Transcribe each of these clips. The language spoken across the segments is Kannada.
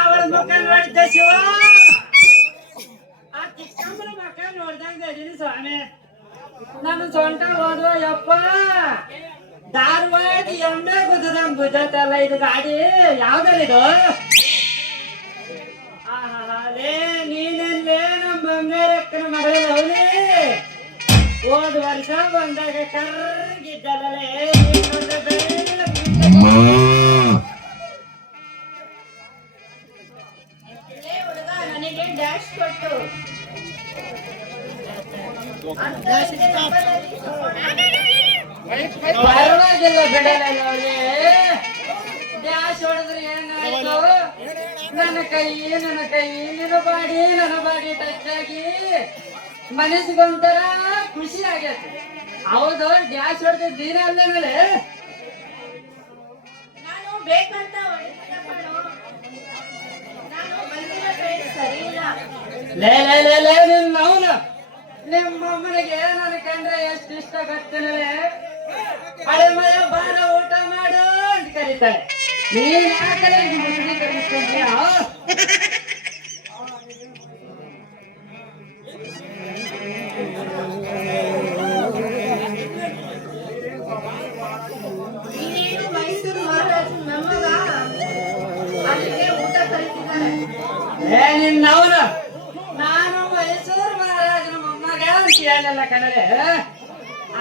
ಅವಳ ಮುಖ ನೋಡಿದ್ದ ಶಿವ ಆ ಚಿಕ್ಕಮ್ಮನ ಮುಖ ನೋಡ್ದಂಗ ಇದೀನಿ ಸ್ವಾಮಿ. ನನ್ನ ಸೊಂಟ ಹೋದ್ವ ಯಪ್ಪ ಧಾರವಾಡ ಎಮ್ಮೆ ಗುದ್ದದಂಗ್ ಗುದ್ದತ್ತಲ್ಲ ಇದು ಗಾಡಿ ಯಾವ್ದಲ್ಲಿದು? ಲೇ ನೀನೆಲ್ಲೇ ನಮ್ಮ ಬಂಗಾರಕ್ಕನ ಮಗಳವನೇ ಹೋದ ವರ್ಷ ಬಂದಾಗ ಕರ್ಗಿದ್ದಲ್ಲೇ ನನಗೆ ಡ್ಯಾಶ್ ಕೊಟ್ಟು ಪರವಾಗಿಲ್ಲ ಬಿಡಲ್ಲ ಡ್ಯಾಶ್ ಹೊಡೆದ್ರೆ ಏನಾಯ್ತು? ನನ್ನ ಕೈ ನಿನ್ನ ಬಾಡಿ ಟಚ್ ಆಗಿ ಮನಸ್ಸಿಗೊಂಥರ ಖುಷಿ ಆಗೈತೆ. ಹೌದು ಡ್ಯಾಶ್ ಹೊಡೆದ ದಿನ ಅಲ್ಲ ಮೇಲೆ ನಾನು ಬೇಕಂತ ನಿಮ್ಮಮ್ಮನಿಗೆ ನನ್ನ ಕಂಡ್ರೆ ಎಷ್ಟು ಇಷ್ಟ ಗೊತ್ತಿಲ್ಲವೇ? ಹಳೆ ಮಯ ಬಾರ ಊಟ ಮಾಡು ಅಂತ ಕರೀತಾಳೆ. ನೀನ್ ಯಾಕಲೆ ಮುಂದೆ ಕರೆಸ್ಕೊಂಡ್ಯಾ? ನೀನೇನು ಮೈಸೂರು ಮಹಾರಾಜ ನಮ್ಮಗ ಅಲ್ಲಿಗೆ ಊಟ ಕರೀತಿದ್ದಾರೆ. ನಿನ್ನವನು ನಾನು ಮೈಸೂರು ಮಹಾರಾಜನ ಮೊಮ್ಮಗ ಅಂತ ಹೇಳಲ್ಲ ಕಣಲೆ.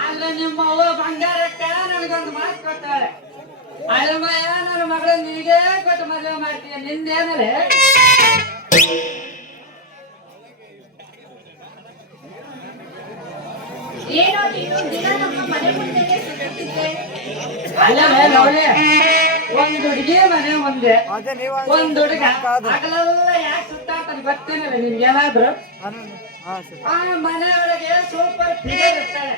ಅಲ್ಲ ನಿಮ್ಮ ಅವ್ವ ಬಂಗಾರಕ್ಕ ನನಗೊಂದು ಮಾತು ಕೊಟ್ಟಾಳೆ. ಅಳಮಯ್ಯ ನನ್ನ ಮಗಳ ನಿನಗೆ ಕೊಟ್ಟು ಮದುವೆ ಮಾಡ್ತೀಯ ನಿಂದೇನಲೆ? ಏನೋ ನೀನು ದಿನ ನಮ್ಮ ಮನೆ ಮುಂದೆಗೆ ಸುತ್ತುತ್ತಿದ್ದೆ. ಅಲ್ಲವೇ ನೋಡೆ ಒಂದ್ ಹುಡುಗಿ ಮನೆ ಮುಂದೆ ಒಂದ್ ಹುಡುಗ ಹಗಲೆಲ್ಲ ಯಾಕೆ ಸುತ್ತಾಡ್ತಾನೆ ಗೊತ್ತೇನಲ್ಲ ನಿಮ್ಗೇನಾದ್ರು? ಆ ಮನೆ ಒಳಗೆ ಸೂಪರ್ ಫಿಗರ್ ಇರ್ತಾಳೆ.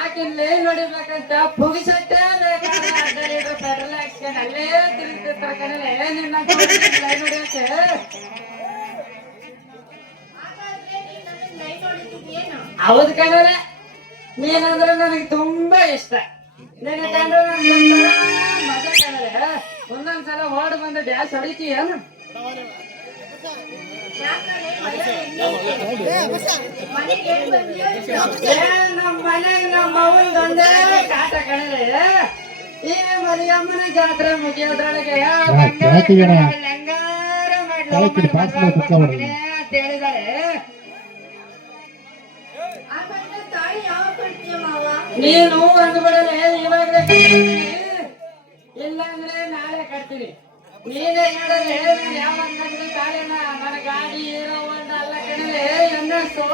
ಆಕಿನ್ಲೇ ನೋಡಿಬೇಕಂತ ಪುಗಿಸಟ್ಟೆ ಬೇಕಾದ್ರೆ ಪೆಟ್ರೋಲ್ ಹಾಕ್ಸ್ಕೊಂಡು ಅಲ್ಲೇ ತಿರುಗ್ತಿರ್ತಾರೆ ಕಣಲೆ. ನಿನ್ನ ನೋಡಿಯಕ್ಕೆ ಹೌದು ಕಣಲೆ. ನೀನಂದ್ರೆ ನನಗೆ ತುಂಬಾ ಇಷ್ಟ. ನಿನ್ನ ಕಂಡ್ರೆ ನನ್ನ ಮಜಾ ಕಣಲೆ. ಒಂದೊಂದ್ಸಲ ಓಡ್ ಬಂದು ಡ್ಯಾನ್ಸ್ ಹೊಡಿತೀಯನು? ನಮ್ಮ ಮನೆಗೆ ನಮ್ಮ ಅವನದೊಂದೇ ಕಾಟ ಕಣಲೆ. ಈ ಮರಿಯಮ್ಮನ ಜಾತ್ರೆ ಮುಗಿಯೋದ್ರೊಳಗೆ ಹೆಂಗಾರ ಮಾಡ್ಲಿ ಅಂತ ಹೇಳಿದಾಳೆ. ನೀನು ಒಂದು ಬಿಡಲೆ ಇವಾಗಲೇ ಇಲ್ಲ ಅಂದ್ರೆ ನಾಳೆ ಕಟ್ತೀನಿ. ನೀನೇ ನೋಡಲೆ ಯಾವಾಗ ನಮ್ಗೆ ತಾಳೆನ ನನ್ನ ಗಾಡಿ ಇರೋ ಒಂದು ಅಲ್ಲ ಕಣಲೆ ಎನ್ನಷ್ಟು.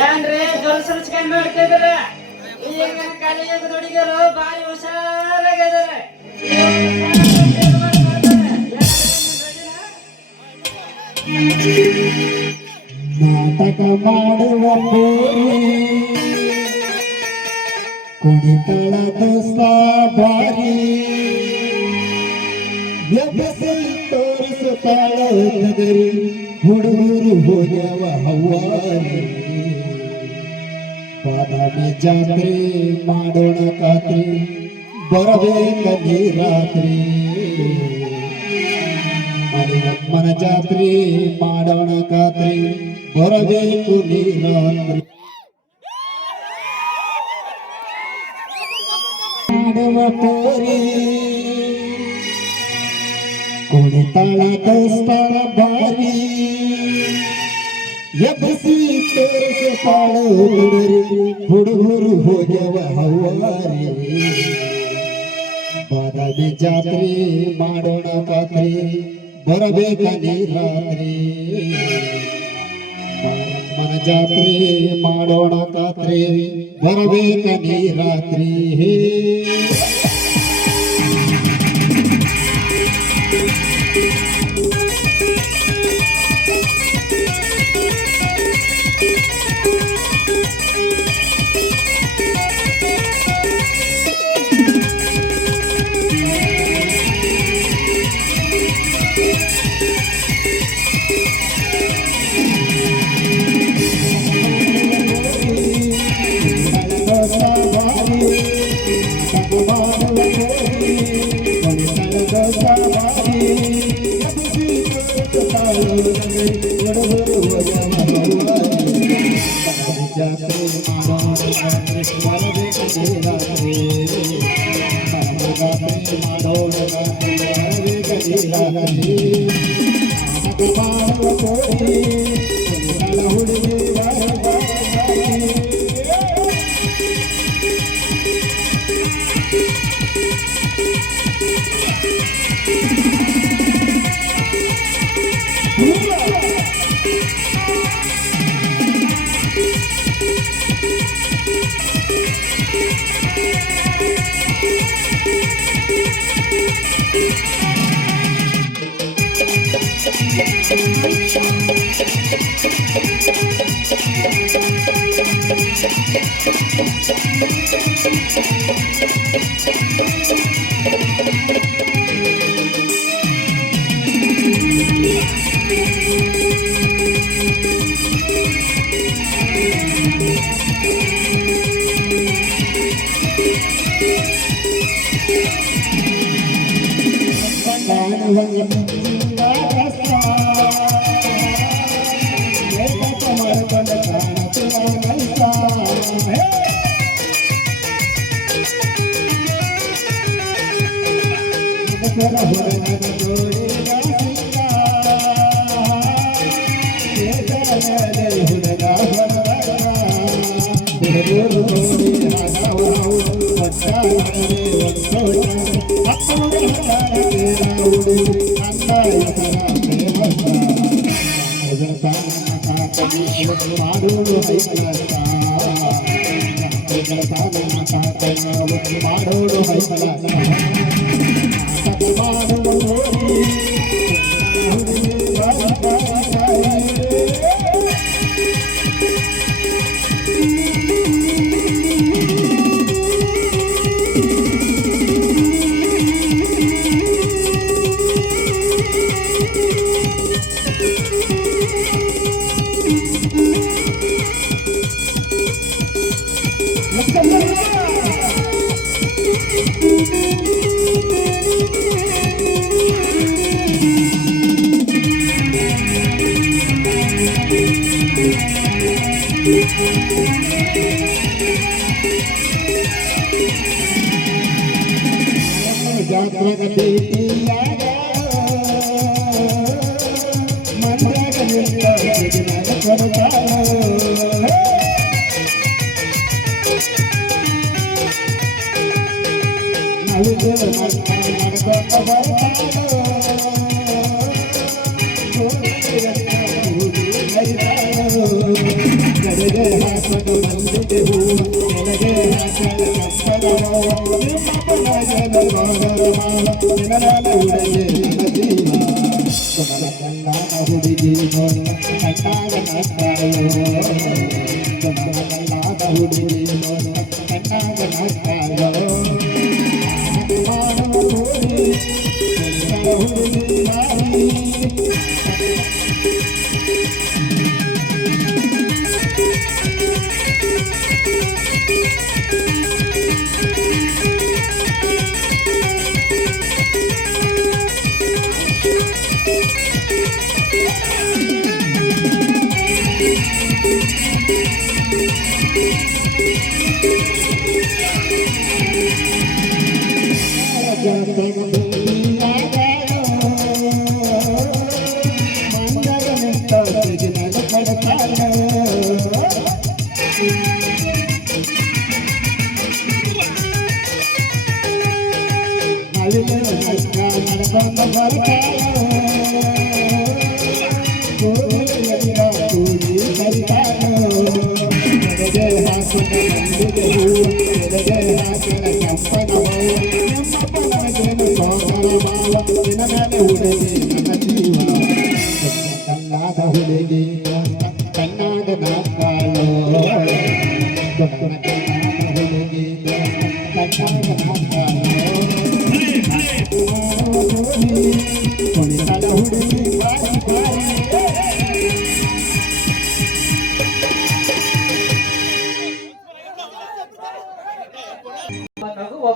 ಏನ್ರಿ ಜೊಲ್ಸರ್ಚ್ಕೊಂಡ್ ಮಾಡ್ತಿದ್ರ? ಈಗಿನ ಕಲಿಯುಗ ಹುಡುಗರು ಬಾರಿ ಹುಷಾರಾಗಿದ್ದಾರೆ. ನಾಟಕ ಮಾಡುವ ಕುಣಿತಳ ದೋಸ್ತ ಬಾರಿ ಎಬ್ಬಸಿ ತೋರಿಸುತ್ತಾಳ ನಗರಿ ಹುಡುಗರು ಹೋಗ್ಯವ ಹವ್ವಾರಿ. ಬಾದಾಮಿ ಜಾತ್ರೆ ಮಾಡೋಣ ಖಾತ್ರಿ ಬರಬೇಕ ನೀ ರಾತ್ರಿ. ಮನ ಜಾತ್ರೆ ಮಾಡೋಣ ಖಾತ್ರಿ ಬರಬೇಕು ನೀ ರಾತ್ರಿ. ಮಾಡುವ ತೋರಿ ಕುಣಿತಾಳ ದೋಸ್ತಾಳ ಬಾರಿ ಎಬ್ಬಸಿ ತೋರಿಸುತ್ತಾಳ ಹುಡುಗರು ಹೋಗ್ಯವ ಹವ್ವಾರಿ. ಬಾದಾಮಿ ಜಾತ್ರೆ ಮಾಡೋಣ ಖಾತ್ರಿ ಬರಬೇಕ ನೀ ರಾತ್ರಿ. ಮನ ಜಾತ್ರೆ ಮಾಡೋಣ ಖಾತ್ರಿ ಬರಬೇಕ ನೀ ರಾತ್ರಿ. ಜಾತ್ರೆ ಮಾಡೋಣ ರಾತ್ರಿ ಬರಬೇಕಂತೆ ರಾತ್ರಿ ಜಾತ್ರೆ ಮಾಡೋಣ ರಾತ್ರಿ ಬರಬೇಕಂತೆ ರಾತ್ರಿ ಮಾಡುವ ಕೋರಿ ಹುಡುಗಿ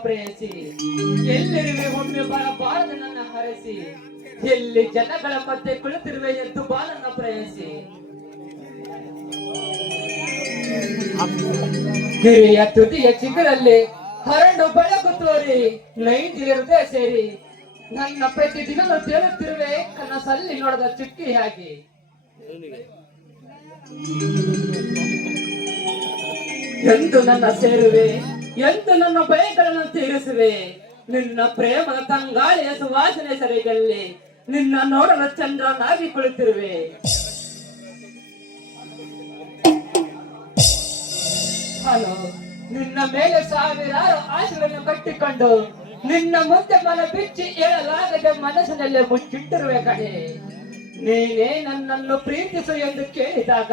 ಪ್ರೇಯಸಿ ಎಲ್ಲರಿವೆ ಒಮ್ಮೆ ಬರಬಾರದು ನನ್ನ ಹರಸಿ ಎಲ್ಲಿ ಜನಗಳ ಮಧ್ಯೆ ಕುಳಿತಿರುವೆ ಎದ್ದು ಬಾಲನ್ನ ಪ್ರಯತ್ನಿಸಿ. ಗಿರಿಯ ತುದಿಯ ಚಿಗುರಲ್ಲಿ ಹರಡು ಬೆಳಕು ತೋರಿ ನೈಂದಿ ಹೃದಯ ಸೇರಿ ನನ್ನ ಪ್ರತಿದಿನ ತೇಳುತ್ತಿರುವೆ ಕನಸಲ್ಲಿ ನೋಡದ ಚುಕ್ಕಿ ಹಾಗೆ. ಎಂದು ನನ್ನ ಸೇರುವೆ, ಎಂದು ನನ್ನ ಬಯಗಳನ್ನು ತೀರಿಸುವೆ, ನಿನ್ನ ಪ್ರೇಮದ ತಂಗಾಳಿಯ ಸುವಾಸನೆ ಸರಿಗಲ್ಲಿ ನಿನ್ನ ನೋಡಲು ಚಂದ್ರನಾಗಿ ಕುಳಿತಿರುವೆ. ಹಲೋ, ನಿನ್ನ ಮೇಲೆ ಸಾವಿರಾರು ಆಶೆಗಳನ್ನು ಕಟ್ಟಿಕೊಂಡು ನಿನ್ನ ಮುಂದೆ ಮನ ಬಿಚ್ಚಿ ಹೇಳಲಾಗದೆ ಮನಸ್ಸಿನಲ್ಲಿ ಮುಚ್ಚಿಟ್ಟಿರುವೆ ಕಣೆ. ನೀನೇ ನನ್ನನ್ನು ಪ್ರೀತಿಸು ಎಂದು ಕೇಳಿದಾಗ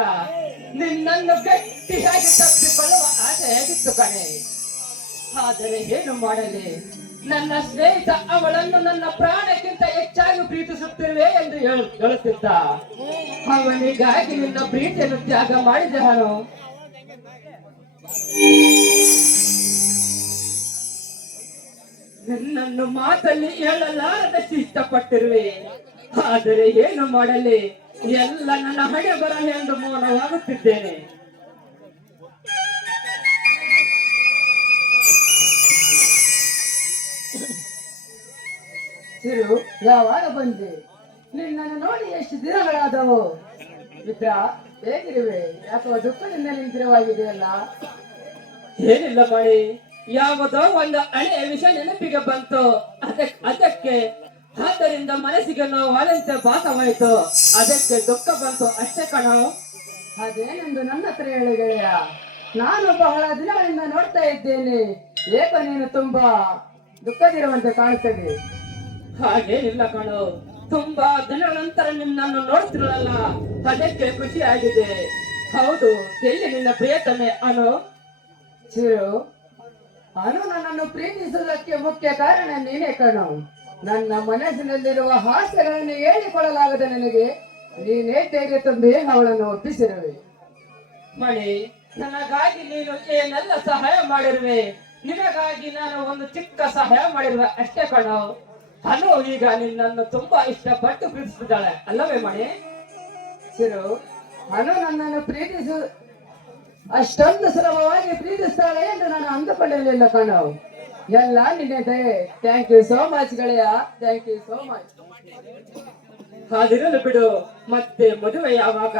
ನಿನ್ನನ್ನು ಗಟ್ಟಿಯಾಗಿ ತಪ್ಪಿಕೊಳ್ಳುವ ಆಸೆ ಹೇಗಿತ್ತು ಕಣೆ. ಆದರೆ ಏನು ಮಾಡಲಿ, ನನ್ನ ಸ್ನೇಹಿತ ಅವಳನ್ನು ನನ್ನ ಪ್ರಾಣಕ್ಕಿಂತ ಹೆಚ್ಚಾಗಿ ಪ್ರೀತಿಸುತ್ತಿರುವೆ ಎಂದು ಹೇಳುತ್ತಿದ್ದ. ಅವನಿಗಾಗಿ ನಿನ್ನ ಪ್ರೀತಿಯನ್ನು ತ್ಯಾಗ ಮಾಡಿದೆ ನಾನು. ನಿನ್ನನ್ನು ಮಾತಲ್ಲಿ ಹೇಳಲಾರದಷ್ಟು ಇಷ್ಟಪಟ್ಟಿರುವೆ. ಆದರೆ ಏನು ಮಾಡಲಿ, ಎಲ್ಲ ನನ್ನ ಹಣೆ ಬರಹ ಎಂದು ಮೌನವಾಗುತ್ತಿದ್ದೇನೆ. ಚಿರು, ಯಾವಾಗ ಬಂದೆ? ನಿನ್ನನ್ನು ನೋಡಿ ಎಷ್ಟು ದಿನಗಳಾದವು. ಮಿತ್ರ, ಹೇಗಿರುವೆ? ಯಾಕೋ ದುಃಖದಿಂದ ನಿಂತಿರುವಾಗಿದೆಯಲ್ಲ. ಏನಿಲ್ಲ ಮಾಡಿ, ಯಾವುದೋ ಒಂದು ಹಳೆಯ ವಿಷಯ ನೆನಪಿಗೆ ಬಂತು. ಅದಕ್ಕೆ ಆದ್ದರಿಂದ ಮನಸ್ಸಿಗೆ ನೋವಾದಂತೆ ಭಾಸವಾಯಿತು. ಅದಕ್ಕೆ ದುಃಖ ಬಂತು ಅಷ್ಟೇ ಕಣೋ. ಅದೇನೆಂದು ನನ್ನ ಹತ್ರ ಹೇಳು ಗೆಳೆಯ. ನಾನು ಬಹಳ ದಿನಗಳಿಂದ ನೋಡ್ತಾ ಇದ್ದೇನೆ. ಏಕೋ ನೀನು ತುಂಬಾ ದುಃಖದಿರುವಂತೆ ಕಾಣುತ್ತದೆ. ಹಾಗೇನಿಲ್ಲ ಕಣೋ, ತುಂಬಾ ದಿನಗಳ ನಂತರ ನಿನ್ನನ್ನು ನೋಡ್ತಿರಲ್ಲ, ಅದಕ್ಕೆ ಖುಷಿ ಆಗಿದೆ. ಹೌದು, ಎಲ್ಲಿ ನಿನ್ನ ಪ್ರಿಯತಮೆ ಅನು? ಚಿರು, ಅನು ನನ್ನನ್ನು ಪ್ರೀತಿಸುವುದಕ್ಕೆ ಮುಖ್ಯ ಕಾರಣ ನೀನೇ ಕಣು. ನನ್ನ ಮನಸ್ಸಿನಲ್ಲಿರುವ ಹಾಸ್ಯಗಳನ್ನು ಹೇಳಿಕೊಳ್ಳಲಾಗದ ನನಗೆ ನೀನೇ ಧೈರ್ಯ ತುಂಬಿ ಅವಳನ್ನು ಒಪ್ಪಿಸಿರುವೆ. ಮಣಿ, ನನಗಾಗಿ ನೀನು ಏನೆಲ್ಲ ಸಹಾಯ ಮಾಡಿರುವೆ. ನಿನಗಾಗಿ ನಾನು ಒಂದು ಚಿಕ್ಕ ಸಹಾಯ ಮಾಡಿರುವೆ ಅಷ್ಟೇ ಕಣೋ. ಅನು ಈಗ ನಿನ್ನನ್ನು ತುಂಬಾ ಇಷ್ಟಪಟ್ಟು ಪ್ರೀತಿಸಿದ್ದಾಳೆ ಅಲ್ಲವೇ ಮಣಿ? ಚಿರು, ಅನು ನನ್ನನ್ನು ಅಷ್ಟೊಂದು ಸುಲಭವಾಗಿ ಪ್ರೀತಿಸ್ತಾಳೆ ಎಂದು ನಾನು ಅಂದುಕೊಳ್ಳಲಿಲ್ಲ ಕಣೋ. ಎಲ್ಲ ನಿನ್ನೆ ದಯೆ. ಥ್ಯಾಂಕ್ ಯು ಸೋ ಮಚ್ ಗೆಳೆಯ, ಥ್ಯಾಂಕ್ ಯು ಸೋ ಮಚ್. ಹಾದಿರಲು ಬಿಡು. ಮತ್ತೆ ಮದುವೆ ಯಾವಾಗ?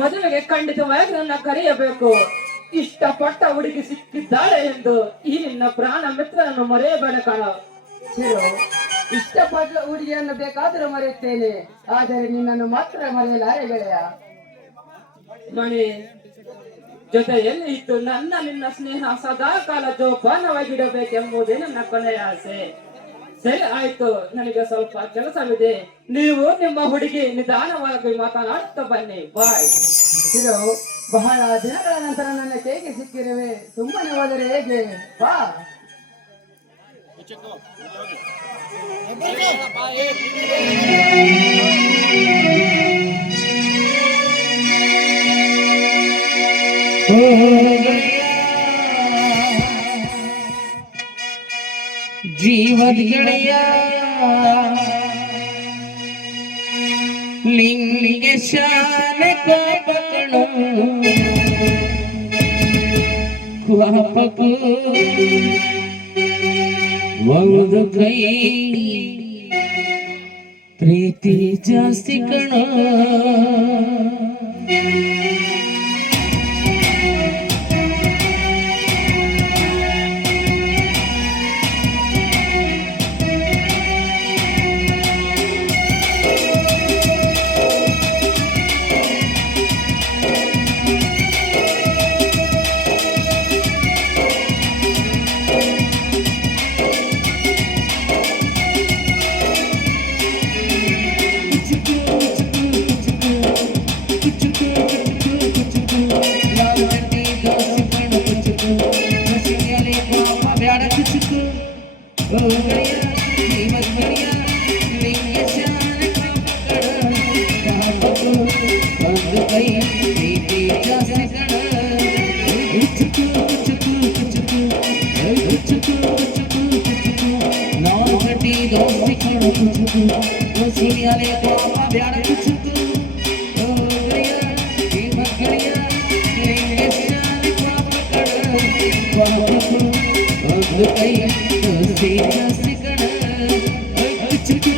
ಮದುವೆಗೆ ಖಂಡಿತವಾಗಿ ನನ್ನ ಕರೆಯಬೇಕು. ಇಷ್ಟಪಟ್ಟ ಹುಡುಗಿ ಸಿಕ್ಕಿದ್ದಾಳೆ ಎಂದು ಈ ನಿನ್ನ ಪ್ರಾಣ ಮಿತ್ರನನ್ನು ಮರೆಯಬೇಡ ಕಣೋ. ಚಿರು, ಇಷ್ಟಪಟ್ಟ ಹುಡುಗಿಯನ್ನು ಬೇಕಾದರೂ ಮರೆಯುತ್ತೇನೆ, ಆದರೆ ನಿನ್ನನ್ನು ಮಾತ್ರ ಮರೆಯಲಾರೆ ಗೆಳೆಯ. ಮಣಿ, ಜೊತೆಯಲ್ಲಿ ಇದ್ದು ನಿನ್ನ ಸ್ನೇಹ ಸದಾ ಕಾಲ ಜೋಪಾನವಾಗಿಡಬೇಕೆಂಬುದೇ ನನ್ನ ಕೊನೆಯ ಆಸೆ. ಸರಿ ಆಯ್ತು, ನನಗೆ ಸ್ವಲ್ಪ ಕೆಲಸವಿದೆ. ನೀವು ನಿಮ್ಮ ಹುಡುಗಿ ನಿಧಾನವಾಗಿ ಮಾತನಾಡುತ್ತಾ ಬನ್ನಿ. ಬಾಯ್. ಚಿರು, ಬಹಳ ದಿನಗಳ ನಂತರ ನನ್ನ ಕೈಗೆ ಸಿಕ್ಕಿರುವೆ. ಸುಮ್ಮನೆ ಹೋದರೆ ಹೇಗೆ? ಬಾ. ಜೀವದ ಗೆಳೆಯ ಲಿಂಗ ಶಾನ ಕೋಪಕಣು ಕೋಪಕು ಒಂದು ಕೈ ಪ್ರೀತಿ ಜಾಸ್ತಿ ಕಣೋ. ಪ್ರೀತಿ ಜಾಸ್ತಿ ಕಣ ಚುಕು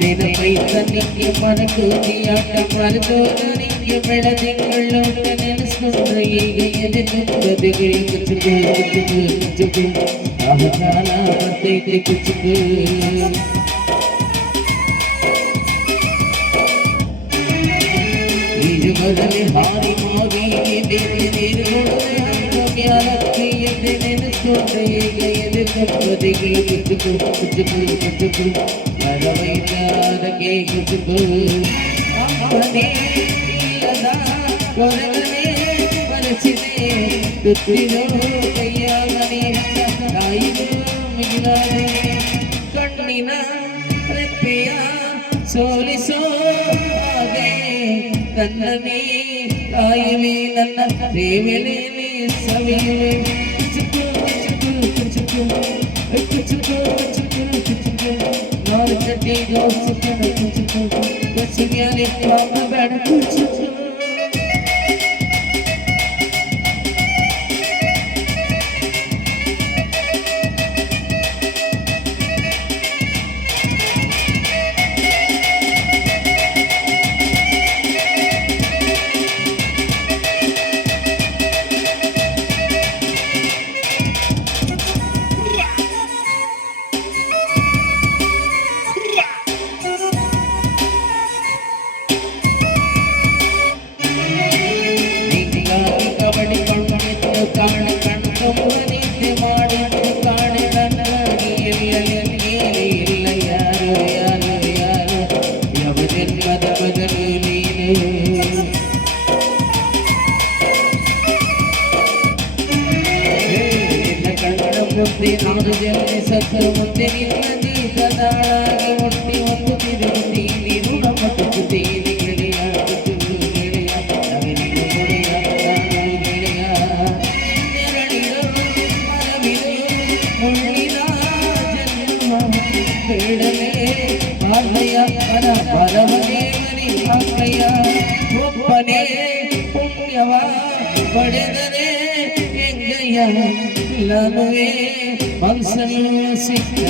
ನಿನಗೆ ಮನಕೋತಿಯಾಟ ಮರದೋನ ನಿಂಗೆ ಬೆಳದಿಂಗಳೋಟ ನೆನೆಸ್ಕೊಂಡ್ರೆ ಈಗ ಎದೆ ತುಂಬದಿಗೆ ಕುಚುಕು ಕಾಲ ಬರ್ತೈತೆ ಕುಚುಕು ಈಜು ಮೊದಲೇ ಹಾರಿ ಮಾವಿಗೆ ಬೇರೆ ನೀರು ಮ್ಯಾಲಕ್ಕೆ ಎದೆ ನೆನೆಸ್ಕೊಂಡ್ರೆ ಈಗ ಎದೆ ತುಂಬದಿಗೆ ಕುಚುಕು ಮರವೈದಾರಕ್ಕೆ ಕುಚುಕು ಅಮ್ಮನೇ ಇಲ್ಲದ ಹೊರಗನೆ ಮನಸ್ಸಿದೆ ತುತ್ತಿರೋ ಕೈಯ ಮನೆ ತಾಯಿದು ಮಿಗಿಲಾದೆ ಕಣ್ಣಿನ ರೆಪ್ಪೆಯ ಸೋಲಿಸೋ ಹಾಗೆ ನನ್ನನೇ ಕಾಯುವೆ ನನ್ನ ದೇವಲೇ ಸವಿಯುವೆ ನಾನು ಚಡ್ಡಿ ದೋಸ್ತು ಬಸ್ಸಿಗೆ ಬೇಡ ಮುದ್ದೆ ನಾನು ಜಲ್ದಿ ಸತ್ತು ಮುದ್ದೆ ನಿನ್ನದಿ ಸದಾಳಾಗಿ ಮುಟ್ಟಿ ಒಂದು ತಿರುಗಿ ನೀನು ನಮ್ಮ ತುಸುತ್ತೀನಿ ಗೆಳೆಯ ಗೆಳೆಯ ನಗನಿಗೆ ಗೆಳೆಯ ಗೆಳೆಯ ನೆರಳಿರೋ ಮರವಿರೋ ಮುಳ್ಳಿನ ಜನ್ಮ ಬೇಡಲೇ ಬಾರ್ಲಯ್ಯ ಮನ ಬರವನೇ ಮನಿ ಹಾಕಯ್ಯ ಒಬ್ಬನೇ ಪುಣ್ಯವ ಪಡೆದರೆ ಹೆಂಗಯ್ಯ ಲನುವೆ ಮನಸ್ಸನ್ನು ಸಿಕ್ಕಿ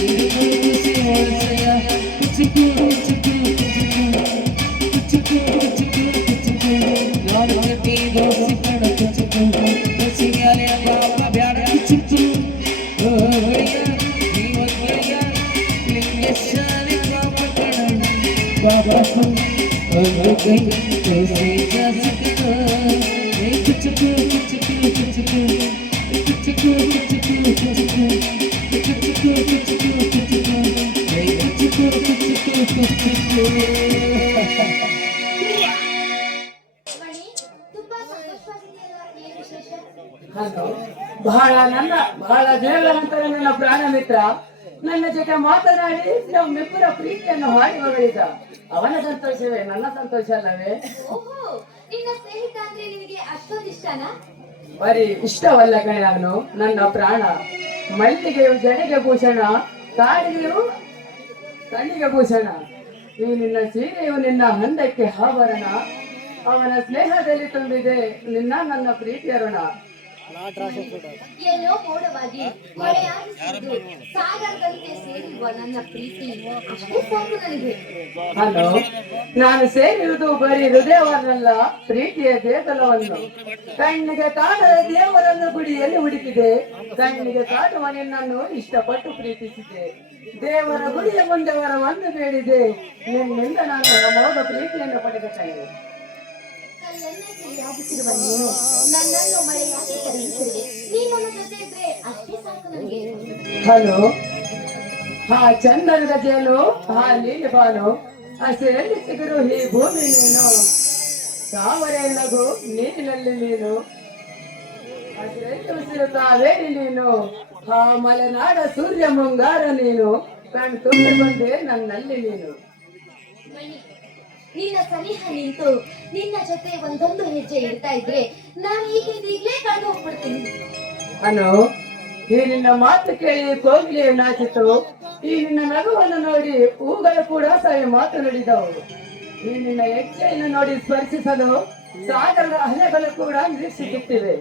ಒಳಸಯ್ಯ ಕುಚುಕು ನಾನು ಕಟ್ಟಿ ದೋಸಿ ಕಣ ಕುಚುಕು ದೋಸಿಗಾಲೆ ಪಾಪ ಬ್ಯಾಡ ಕುಚುಕು ಗೆಳೆಯ ಜೀವಗೆಳೆಯ ಲಿಂಗೇಶ್ವರಿ ಪಾಪ ಕಣ ಪಾಪ ಒಂದು ಕೈ ದೋಸಿ ಜಾಸ್ತಿ ಕಣ ಕುಚುಕು ಬಹಳ ದಿನಗಳ ನಂತರ ನನ್ನ ಪ್ರಾಣ ಮಿತ್ರ ನನ್ನ ಜೊತೆ ಮಾತನಾಡಿ ನಮ್ಮಿಬ್ಬರ ಪ್ರೀತಿಯನ್ನು ಹಾಡಿ ಹೊಗಳಿದ. ಅವನ ಸಂತೋಷವೇ ನನ್ನ ಸಂತೋಷ ಅಲ್ಲವೇ? ನಿನ್ನ ಸ್ನೇಹಿತ ಅಂದ್ರೆ ನಿನಗೆ ಅಷ್ಟೊಂದು ಇಷ್ಟನಾ? ಬರೀ ಇಷ್ಟವಲ್ಲ ಕಣೆ, ಅವನು ನನ್ನ ಪ್ರಾಣ. ಮಲ್ಲಿಗೆಯು ಜಡೆಗೆ ಭೂಷಣ, ಕಾಡಿಗೆಯು ಕಣ್ಣಿಗೆ ಭೂಷಣ. ಈ ನಿನ್ನ ಸೀರೆಯು ನಿನ್ನ ಹಂದಕ್ಕೆ ಆಭರಣ. ಅವನ ಸ್ನೇಹದಲ್ಲಿ ತುಂಬಿದೆ ನಿನ್ನ ನನ್ನ ಪ್ರೀತಿಯ ಋಣ. ಎಲ್ಲೋ ಮೋಡವಾಗಿ ಮಳೆಯಾಗಿ ಸುರಿದು ಸಾಗರದಂತೆ ಸೇರಿರುವ ನನ್ನ ಪ್ರೀತಿ ಅಷ್ಟೇ ಸಾಕು ನನಗೆ. ಹಲೋ, ನಾನು ಸೇರಿರುವುದು ಬರೀ ಹೃದಯವನ್ನಲ್ಲ, ಪ್ರೀತಿಯ ದೇವಲವನ್ನು. ಕಣ್ಣಿಗೆ ಕಾಣದ ದೇವರನ್ನು ಗುಡಿಯಲ್ಲಿ ಹುಡುಕಿದೆ, ಕಣ್ಣಿಗೆ ಕಾಣುವ ನಿನ್ನನ್ನು ಇಷ್ಟಪಟ್ಟು ಪ್ರೀತಿಸಿದೆ. ದೇವರ ಗುಡಿಯ ಮುಂದೆ ವರವನ್ನು ಬೇಡಿದೆ, ನಿನ್ನಿಂದ ನಾನು ಅಮೋಘ ಪ್ರೀತಿಯನ್ನು ಪಡೆದ ಕಣ್ಣು. ಯಾಗುತ್ತಿರುವ ನೀನು ನನ್ನನ್ನು ಮಳೆಯಾಗಿ ಕರೆಯುತ್ತಿರುವೆ. ನೀನು ನನ್ನ ಜೊತೆ ಇದ್ರೆ ಅಷ್ಟೇ ಸಾಕು ನನಗೆ. ಹಲೋ, ಚಂದನದ ಜೇನು, ನೀಲಿ ಬಾನು, ಹಸಿರಲ್ಲಿ ಚಿಗುರು ಈ ಭೂಮಿ ನೀನು. ತಾವರೆ ನಗು ನೀರಿನಲ್ಲಿ ನೀನು, ಹಸಿರೆಲ್ಲಿ ಉಸಿರುತ್ತಾವೇರಿ ನೀನು ಆ ಮಲೆನಾಡ ಸೂರ್ಯ ಮುಂಗಾರ ನೀನು ಕಣ್ ತುಂಬಿ ಬಂದೆ ನನ್ನಲ್ಲಿ ನೀನು. ಮಣಿ, ನಿನ್ನ ಸನಿಹ ನಿಂತು ನಿನ್ನ ಜೊತೆ ಒಂದೊಂದು ಹೆಜ್ಜೆ ಇಡ್ತಾ ಇದ್ರೆ ನಾನು ಈಗಲೇ ಕಳೆದು ಹೋಗ್ಬಿಡ್ತೀನಿ. ಅನು, ಈ ನಿನ್ನ ಮಾತು ಕೇಳಿ ಕೋಗಿಲೆಯು ನಾಚಿತು, ಈ ನಿನ್ನ ನಗುವನ್ನು ನೋಡಿ ಹೂಗಳು ಕೂಡ ಸರಿ ಮಾತನಾಡಿದವು, ಈ ನಿನ್ನ ಹೆಜ್ಜೆಯನ್ನು ನೋಡಿ ಸ್ಪರ್ಶಿಸಲು ಸಾಗರದ ಅಲೆಗಳು ಕೂಡ ನಿರೀಕ್ಷಿಸುತ್ತಿವೆ.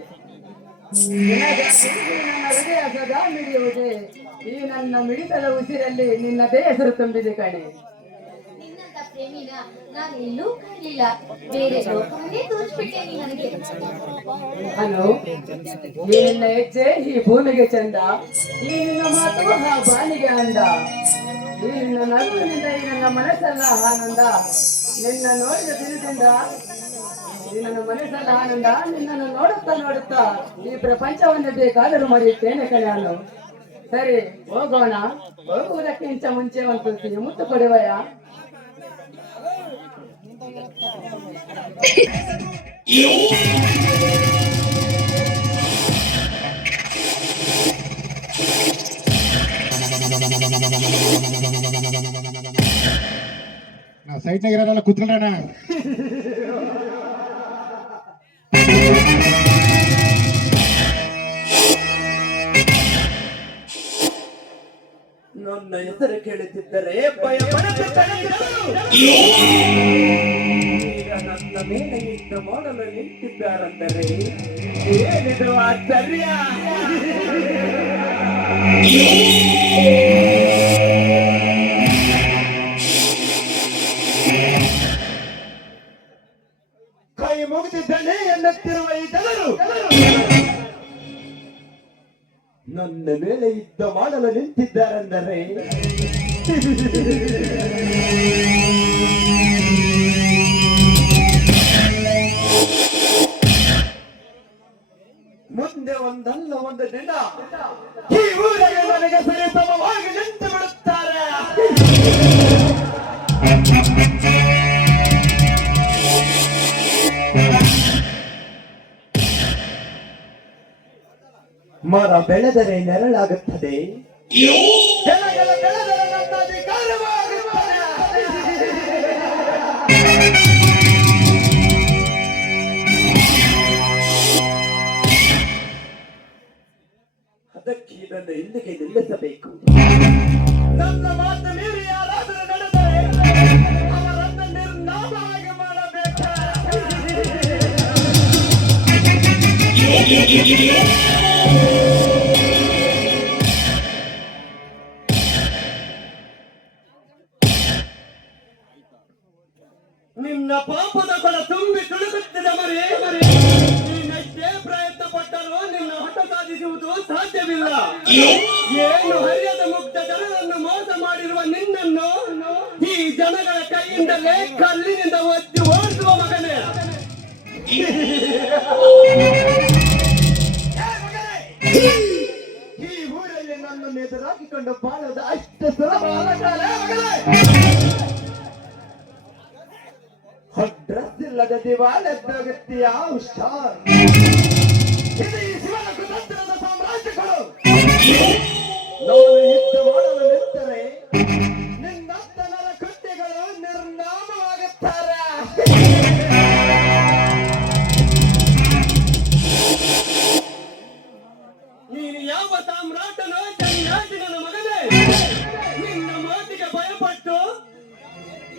ನಿನಗಾಗಿ ನನ್ನ ಹೃದಯ ಸದಾ ಮಿಡಿಯುವುದೇ, ಈ ನನ್ನ ಮಿಡಿತದ ಉಸಿರಲ್ಲಿ ನಿನ್ನದೇ ಹೆಸರು ತುಂಬಿದೆ ಕಣೆ. ನಿನ್ನಂತ ಪ್ರೇಮಿನ ನಾನು ಎಲ್ಲೂ ಕಾಣಲಿಲ್ಲ, ಬೇರೆ ಲೋಕವನ್ನೇ ತೋರಿಸ್ಬಿಟ್ಟೆ ನೀ ನನಗೆ. ಅನು, ಈ ನಿನ್ನ ಹೆಜ್ಜೆ ಈ ಭೂಮಿಗೆ ಚಂದ, ಈ ನಿನ್ನ ಮಾತು ಆ ಬಾನಿಗೆ ಅಂದ, ಈ ನಿನ್ನ ನಗುವಿನಿಂದ ಈ ನನ್ನ ಮನಸ್ಸೆಲ್ಲ ಆನಂದ, ನಿನ್ನ ನೋಡಿದ ದಿನದಿಂದ ಈ ನನ್ನ ಮನಸ್ಸೆಲ್ಲ ಆನಂದ, ನಿನ್ನನ್ನು ನೋಡುತ್ತಾ ನೋಡುತ್ತಾ ಈ ಪ್ರಪಂಚವನ್ನು ಬೇಕಾದರೂ ಮರೆಯುತ್ತೇನೆ ಕಣೆ. ಅನು, ಸರಿ ಹೋಗೋಣ, ಹೋಗುವುದಕ್ಕಿಂತ ಮುಂಚೆ ಒಂದು ತುಟಿ ಮುತ್ತು ಕೊಡುವಯ? ಸೈಟ್ನಾಗ ಇರೋರೆಲ್ಲ ಕುತ್ಕೊಂಡ್ರಣ. ನನ್ನ ಹೆಸರು ಕೇಳುತ್ತಿದ್ದರೆ ಭಯ ಪಡದೆ ತಡೆದರು. ಈಗ ನನ್ನ ಮೇಲೆ ಯುದ್ಧ ಮಾಡಲು ನಿಂತಿದ್ದಾರೆಂದರೆ ಏನಿದು ಆಶ್ಚರ್ಯ? ಕೈ ಮುಗಿದಿದ್ದಾನೆ ಎನ್ನುತ್ತಿರುವ ಈ ಜನರು ನನ್ನ ಮೇಲೆ ಯುದ್ಧ ಮಾಡಲು ನಿಂತಿದ್ದಾರೆಂದರೆ ಮುಂದೆ ಒಂದಲ್ಲ ಒಂದು ದಿನ ಈ ಊರಿಗೆ ನನಗೆ ಸರಿಸಮವಾಗಿ ನಿಂತು ಬಿಡುತ್ತಾರೆ. ಮರ ಬೆಳೆದರೆ ನೆರಳಾಗುತ್ತದೆ, ಜನಗಳ ಬೆಳೆದರೆ ನನ್ನ ಅಧಿಕಾರವಾಗುತ್ತದೆ. ಅದಕ್ಕೆ ಇದನ್ನು ಇಲ್ಲಿಗೆ ನಿಲ್ಲಿಸಬೇಕು. ನನ್ನ ಮಾತು ಮೀರಿ ಯಾರಾದರೂ ನಡೆದರೆ ಅವರನ್ನು ನಿರ್ನಾಮವಾಗಿ ಮಾಡಬೇಕು. ನಿನ್ನ ಪಾಪದ ಕೊಡ ತುಂಬಿ ತುಳುಕುತ್ತಿದೆ ಮರಿ. ನೀನೆಷ್ಟೇ ಪ್ರಯತ್ನ ಪಟ್ಟರೂ ನಿನ್ನ ಹಠ ಸಾಧಿಸುವುದು ಸಾಧ್ಯವಿಲ್ಲ. ಏನು ಹರಿಯದ ಮುಗ್ಧ ಜನರನ್ನು ಮೋಸ ಮಾಡಿರುವ ನಿನ್ನನ್ನು ಈ ಜನಗಳ ಕೈಯಿಂದಲೇ ಕಲ್ಲಿನಿಂದ ಒತ್ತಿ ಓಡಿಸುವ ಮಗನೇ. ಈ ಊರಲ್ಲಿ ನನ್ನನ್ನು ಎದುರಾಕಿಕೊಂಡು ಬಾಳೋದು ಅಷ್ಟು ಸುಲಭವಾದ ಕಾಲ ಮಗನೇ. ಡ್ರೆಸ್ ಇಲ್ಲದ ದಿವಾಲೆದ್ದೋಗುತ್ತೀಯ ಹುಷಾರ್. ಇದು ಈ ಶಿವನ ಕುತಂತ್ರದ ಸಾಮ್ರಾಜ್ಯಗಳು. ನಾನು ಯುದ್ಧ ಮಾಡಲು ನಿಂತರೆ ನಿನ್ನತ್ತನರ ಕೃತ್ಯಗಳು ನಿರ್ನಾಮವಾಗುತ್ತಾರೆ. ನೀನು ಯಾವ ಸಾಮ್ರಾಟನೋ ಚಂದ್ರಾಜಿನ ಮಗನೇ?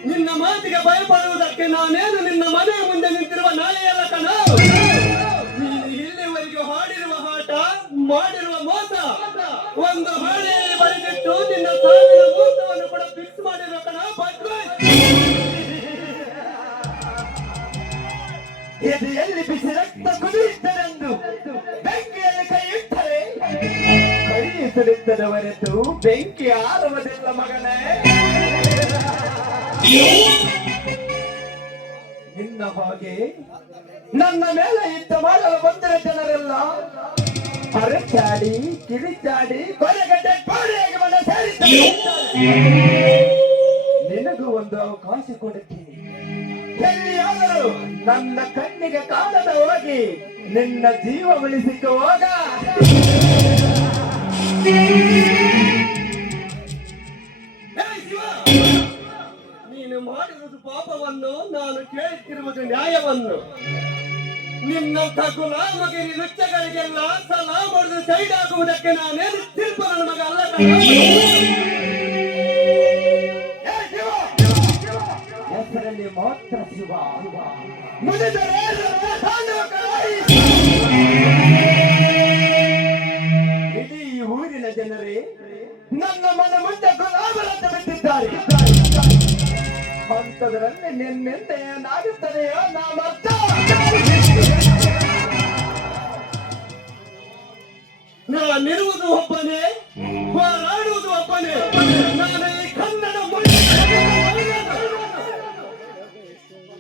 ನಿನ್ನ ಮಾತಿಗೆ ಭಯಪಡುವುದಕ್ಕೆ ನಾನೇನು ನಿನ್ನ ಮನೆಯ ಮುಂದೆ ನಿಂತಿರುವ ನಾಳೆಯಲ್ಲ ಕಣ. ನೀನು ಇಲ್ಲಿವರೆಗೂ ಹಾಡಿರುವ ಆಟ, ಮಾಡಿರುವ ಮೋಸ ಒಂದು ಹಾಳೆಯಲ್ಲಿ ಬರೆದಿಟ್ಟು ನಿನ್ನ ಸಾವಿನ ಮುಹೂರ್ತವನ್ನು ಕೂಡ ಫಿಕ್ಸ್ ಮಾಡಿರುವ ಕಣ. ಇದು ಎಲ್ಲಿ ಬಿಸಿ ರಕ್ತ ಕುದಿಯುತ್ತದೆಂದು ಬೆಂಕಿಯಲ್ಲಿ ಕೈ ಇಟ್ಟರೆ ಕೈ ಸುಡುತ್ತದೆ ಹೊರತು ಬೆಂಕಿ ಆರುವುದಿಲ್ಲ ಮಗನೇ. ನಿನ್ನ ಹಾಗೆ ನನ್ನ ಮೇಲೆ ಯುದ್ಧ ಮಾಡಲು ಬಂದಿರೋ ಜನರೆಲ್ಲ ಅರಚಾಡಿ ಕಿರಿಚಾಡಿ ಕೊನೆಗಡ್ಡೆ ಕೋಡಿಯಾಗಿ ಮನ ಸೇರಿದ್ದಾರೆ. ನಿನಗೂ ಒಂದು ಅವಕಾಶ ಕೊಡುತ್ತೀನಿ. ಎಲ್ಲಿಯಾದರೂ ನನ್ನ ಕಣ್ಣಿಗೆ ಕಾಣದ ಹೋಗಿ ನಿನ್ನ ಜೀವ ಉಳಿಸಿಕೊಳ್ಳುವಾಗ ನೀನು ಮಾಡಿರುವುದು ಪಾಪವನ್ನು, ನಾನು ಕೇಳುತ್ತಿರುವುದು ನ್ಯಾಯವನ್ನು. ನಿನ್ನಂಥ ಗುಲಾಮಗಿರಿ ನೃತ್ಯಗಳಿಗೆಲ್ಲ ಸಲಾ ಮಾಡಿದು ಸೈಡ್ ಆಗುವುದಕ್ಕೆ ನಾನೇನು ಶಿಲ್ಪ ನನ್ನ ಮಗ ಅಲ್ಲ ಕಣೋ. ಹೆಸರಲ್ಲಿ ಮಾತ್ರ ಶಿವ, ಮುಗಿದರೆ ಇಡೀ ಊರಿನ ಜನರೇ ನನ್ನ ಮನ ಮುಂದೆ ಗುಲಾಮರಂತ ಬಿಟ್ಟಿದ್ದಾರೆ. ಅಂಥದ್ರಲ್ಲಿ ನಿನ್ನಿಂದ ಏನಾಗುತ್ತದೆಯೋ ನಾಮರ್ಥ. ನಾನಿರುವುದು ಒಬ್ಬನೇ, ಹೋರಾಡುವುದು ಒಬ್ಬನೇ. ನಾನು ಈ ಕನ್ನಡ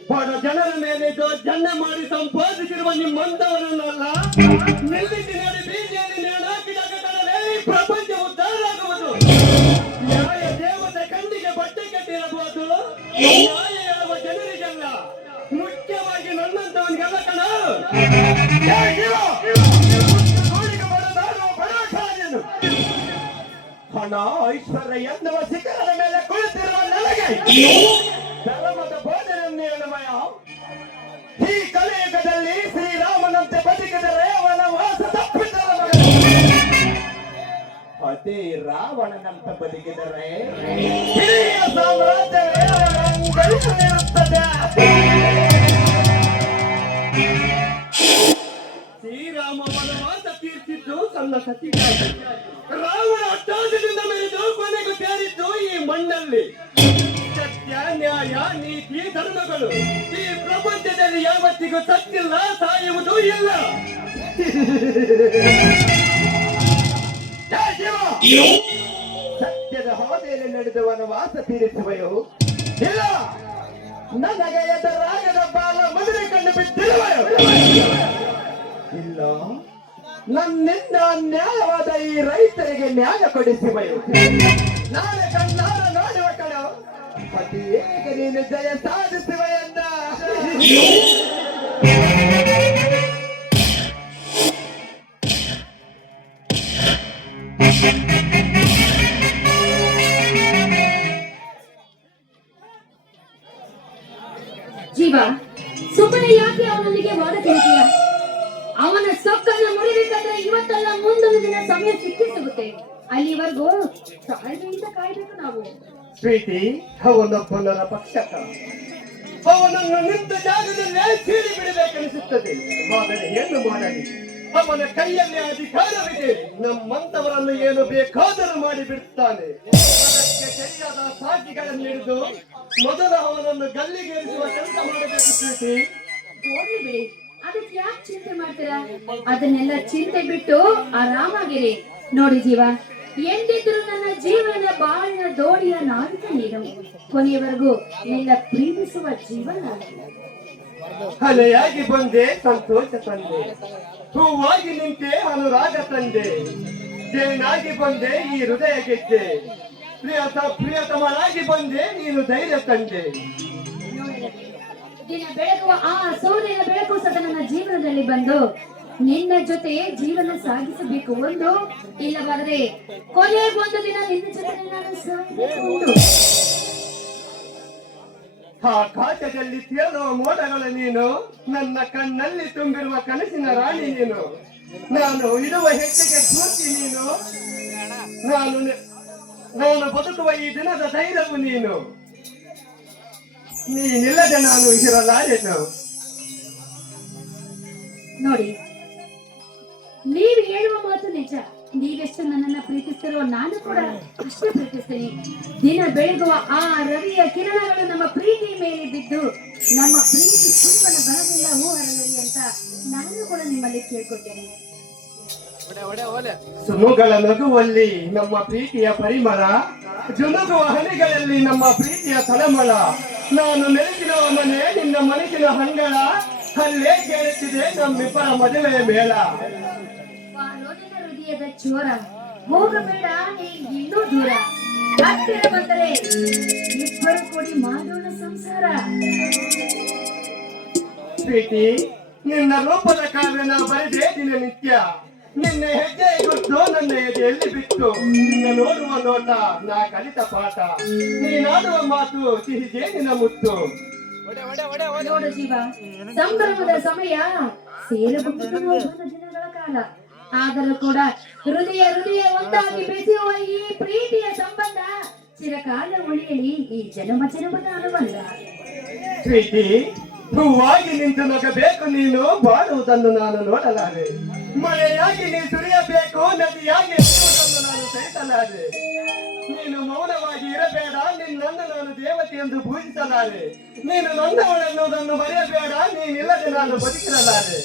ಬಡ ಜನರ ಮೇಲೆ ಜನ್ನೆ ಮಾಡಿ ಸಂಪಾದಿಸಿರುವ ನಿಮ್ಮಂತವರನ್ನಲ್ಲ ನಿಲ್ಲಿಸಿ ನೋಡಿ ಬೀದಿಯಲ್ಲಿ ನೇಣಾಕಿದಾಗ ಕಣವೇ ಈ ಪ್ರಪಂಚ ಉದ್ಧಾರ ಆಗುವುದು. ನ್ಯಾಯ ದೇವತೆ ಕಣ್ಣಿಗೆ ಬಟ್ಟೆ ಕಟ್ಟಿರಬಹುದು, ನ್ಯಾಯ ಹೇಳುವ ಜನರಿಗೆಲ್ಲ, ಮುಖ್ಯವಾಗಿ ನನ್ನಂತವನಿಗೆಲ್ಲ ಕಣ. ಹಣ ಐಶ್ವರ್ಯ ಎನ್ನುವ ಶಿಖರದ ಮೇಲೆ ಕುಳಿತಿರುವ ನನಗೆ ಧರ್ಮದ ಬೋಧನೆಯನ್ನು ಹೇಳುವಯ. ಈ ಕಲಿಯುಗದಲ್ಲಿ ಶ್ರೀರಾಮನಂತೆ ಬದುಕಿದರೆ ವನವಾಸ ತಪ್ಪಿದ್ದರ ಮಗ. ಅದೇ ರಾವಣನಂತ ಬದುಕಿದರೆ ಹಿರಿಯ ಸಾಮ್ರಾಜ್ಯವೇ ಅವನಿರುತ್ತದೆ. ಶ್ರೀರಾಮ ವನವಾಸ ತೀರ್ಸಿದ್ದು ಸಣ್ಣ ಸತಿಗಾಗಿ, ರಾವಣ ಅಟ್ಟಾಸದಿಂದ ಮೆರೆದು ಕೊನೆಗೂ ಸೇರಿದ್ದು ಈ ಮಣ್ಣಲ್ಲಿ. ಸತ್ಯ, ನ್ಯಾಯ, ನೀತಿ, ಧರ್ಮಗಳು ಈ ಪ್ರಪಂಚದಲ್ಲಿ ಯಾವತ್ತಿಗೂ ಸತ್ತಿಲ್ಲ, ಸಾಯುವುದೂ ಇಲ್ಲ. ಸತ್ಯದ ಹಾದಿಯಲ್ಲಿ ನಡೆದ ವನವಾಸ ತೀರಿಸುವೆಯೋ ಇಲ್ಲ ನನಗೆ ಎದುರಾಗದ ಬಾಲ ಮದುವೆ ಕಂಡು ಬಿಟ್ಟಿರುವೆಯೋ ಇಲ್ಲ ನನ್ನಿಂದ ನ್ಯಾಯವಾದ ಈ ರೈತರಿಗೆ ನ್ಯಾಯ ಕೊಡಿಸುವೆಯೋ. ನಾಳೆ ಕಣ್ಣಾರ ನೋಡುವ ಕಣ ಅತಿ ಹೇಗೆ ನೀನು ಜಯ ಸಾಧಿಸುವೆಯಂದ. ಜೀವ, ಸುಮ್ಮನೆ ಯಾಕೆ ಅವನೊಂದಿಗೆ ವಾದ ಕೇಳ್ತೀಯ? ಅವನ ಸೊಕ್ಕನ್ನು ಮುರಿಬೇಕಂದ್ರೆ ಇವತ್ತಲ್ಲ ಮುಂದೊಂದು ದಿನ ಸಮಯ ಸಿಕ್ಕಿ ಸಿಗುತ್ತೆ. ಅಲ್ಲಿವರೆಗೂ ತಾಳ್ಮೆಯಿಂದ ಕಾಯ್ಬೇಕು ನಾವು. ಪ್ರೀತಿ ಅವನೊಬ್ಬನರ ಪಕ್ಷಕ, ಅವನನ್ನು ನಿಂತ ಜಾಗದಲ್ಲೇ ಸೀಳಿ ಬಿಡಬೇಕೆನಿಸುತ್ತದೆ. ಆದರೆ ಏನು ಮಾಡಲಿ, ಅವನ ಕೈಯಲ್ಲಿ ಅಧಿಕಾರವಿದೆ. ನಮ್ಮಂತವರನ್ನು ಏನು ಬೇಕಾದರೂ ಮಾಡಿ ಬಿಡುತ್ತಾನೆ. ಅದಕ್ಕೆ ಸರಿಯಾದ ಸಾಕ್ಷಿಗಳನ್ನು ಹಿಡಿದು ಮೊದಲು ಅವನನ್ನು ಗಲ್ಲಿಗೇರಿಸುವ ಕೆಲಸ ಮಾಡಬೇಕು. ಪ್ರೀತಿ ಹೋಗ್ಲಿ ಬಿಡಿ, ಅದಕ್ಕೆ ಯಾಕೆ ಚಿಂತೆ ಮಾಡ್ತೀರಾ? ಅದನ್ನೆಲ್ಲ ಚಿಂತೆ ಬಿಟ್ಟು ಆರಾಮಾಗಿರಿ. ನೋಡಿ ಜೀವ, ಎಂದಿದ್ರು ನನ್ನ ಜೀವನ ಬಾಳಿನ ದೋಣಿಯ ನಾವಿಕ ನೀನು. ಕೊನೆಯವರೆಗೂ ನಿನ್ನ ಪ್ರೀತಿಸುವ ಜೀವನ. ಅಲೆಯಾಗಿ ಬಂದೆ ಸಂತೋಷ ತಂದೆ, ಹೂವಾಗಿ ನಿಂತೆ ಅನುರಾಗ ತಂದೆ, ಜೇನಾಗಿ ಬಂದೆ ಈ ಹೃದಯ ಗೆದ್ದೆ, ಪ್ರಿಯತಮನಾಗಿ ಬಂದೆ ನೀನು ಧೈರ್ಯ ತಂದೆ. ದಿನ ಬೆಳಗುವ ಆ ಸೂರ್ಯನ ಬೆಳಕು ಸದ ನನ್ನ ಜೀವನದಲ್ಲಿ ಬಂದು ನಿನ್ನ ಜೊತೆ ಜೀವನ ಸಾಗಿಸಬೇಕು ಒಂದು, ಇಲ್ಲವಾದರೆ ಕೊನೆಗೊಂದು ದಿನ ನಿನ್ನ ಜೊತೆ ನಾನು ಸಾಗಬೇಕು ಒಂದು. ಆಕಾಶದಲ್ಲಿ ತೇಲುವ ಮೋಡಗಳ ನೀನು, ನನ್ನ ಕಣ್ಣಲ್ಲಿ ತುಂಬಿರುವ ಕನಸಿನ ರಾಣಿ ನೀನು, ನಾನು ಇಡುವ ಹೆಜ್ಜೆಗೆ ಸ್ಫೂರ್ತಿ ನೀನು, ನಾನು ಬದುಕುವ ಈ ದಿನದ ಧೈರ್ಯವು ನೀನು. ನೀನಿಲ್ಲದೆ ನಾನು ಇರಲಾರೆನು. ನೋಡಿ, ನೀವು ಹೇಳುವ ಮಾತು ನಿಜ. ನೀವೆಷ್ಟು ನನ್ನನ್ನ ಪ್ರೀತಿಸ್ತಿರೋ ನಾನು ಕೂಡ ಅಷ್ಟೇ ಪ್ರೀತಿಸ್ತೀನಿ. ದಿನ ಬೆಳಗುವ ಆ ರವಿಯ ಕಿರಣಗಳು ನಮ್ಮ ಪ್ರೀತಿ ಮೇಲೆ ಬಿದ್ದು ನಮ್ಮ ಪ್ರೀತಿ ತುಂಬನ ಬರದಿಂದ ಹೂ ಹರಳಲಿ ಅಂತ ನಾನು ಕೂಡ ನಿಮ್ಮಲ್ಲಿ ಕೇಳ್ಕೊತೇನೆ. ಸುಮುಗಳ ನಗುವಲ್ಲಿ ನಮ್ಮ ಪ್ರೀತಿಯ ಪರಿಮಳ, ಜುನುಗುವ ಹನಿಗಳಲ್ಲಿ ನಮ್ಮ ಪ್ರೀತಿಯ ತಳಮಳ. ನಾನು ನೆಲೆಸಿರುವ ಮನೆ ನಿನ್ನ ಮನಸ್ಸಿನ ಹಂಗಳ, ಅಲ್ಲೇ ಕೇಳುತ್ತಿದೆ ನಮ್ಮಿಬ್ಬರ ಮದುವೆಯ ಮೇಳ. ನಿನ್ನ ಹೃದಯದ ಚೋರ, ಹೋಗಬೇಡ ನೀ ಇನ್ನೂ ದೂರ. ಹತ್ತಿರ ಬಂದರೆ ಇಬ್ಬರು ಕೂಡಿ ಮಾಡೋಣ ಸಂಸಾರ. ಪ್ರೀತಿ ನಿನ್ನ ರೂಪದ ಕಾವ್ಯನ ಬರೆದೇ ದಿನನಿತ್ಯ. ನಿನ್ನ ಹೆಜ್ಜೆ ಗುರ್ತು ನನ್ನ ಎದೆಯಲ್ಲಿ ಬಿತ್ತು. ನಿನ್ನ ನೋಡುವ ನೋಟ ನಾ ಕಲಿತ ಪಾಠ. ನೀನಾಡುವ ಮಾತು ಸಿಹಿ ಜೇನಿನ ಮುತ್ತು. ನೋಡು ಜೀವ, ಸಂಭ್ರಮದ ಸಮಯ ಸೇರಬಹುದು ದಿನಗಳ ಕಾಲ. ಆದರೂ ಕೂಡ ಹೃದಯ ಒಂದಾಗಿ ಬೆಸೆಯುವ ಈ ಪ್ರೀತಿಯ ಸಂಬಂಧ ಚಿರಕಾಲ ಉಳಿಯಲಿ ಈ ಜನ್ಮದ ಅನುಬಂಧ. ಪ್ರೀತಿ ಹೂವಾಗಿ ನಿಂತು ನಗಬೇಕು ನೀನು, ಬಾಳುವುದನ್ನು ನಾನು ನೋಡಲಾರೆ. ಮಳೆಯಾಗಿ ನೀ ಸುರಿಯಬೇಕು, ನದಿಯಾಗಿ ಎತ್ತುವುದನ್ನು ನಾನು ಸಹಿಸಲಾರೆ. ನೀನು ಮೌನವಾಗಿ ಇರಬೇಡ, ನಿನ್ನನ್ನು ನಾನು ದೇವತೆ ಎಂದು ಪೂಜಿಸಲಾರೆ. ನೀನು ನನ್ನವಳೆನ್ನುವುದನ್ನು ಮರೆಯಬೇಡ, ನೀನಿಲ್ಲದೆ ನಾನು ಬದುಕಿರಲಾರೆ.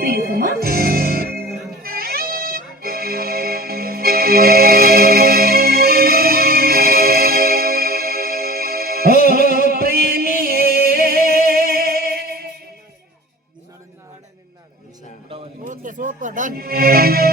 ಪ್ರಿಯತಮ, ಸೂಪರ್ ಡನ್. ದೇವರಾಣಿ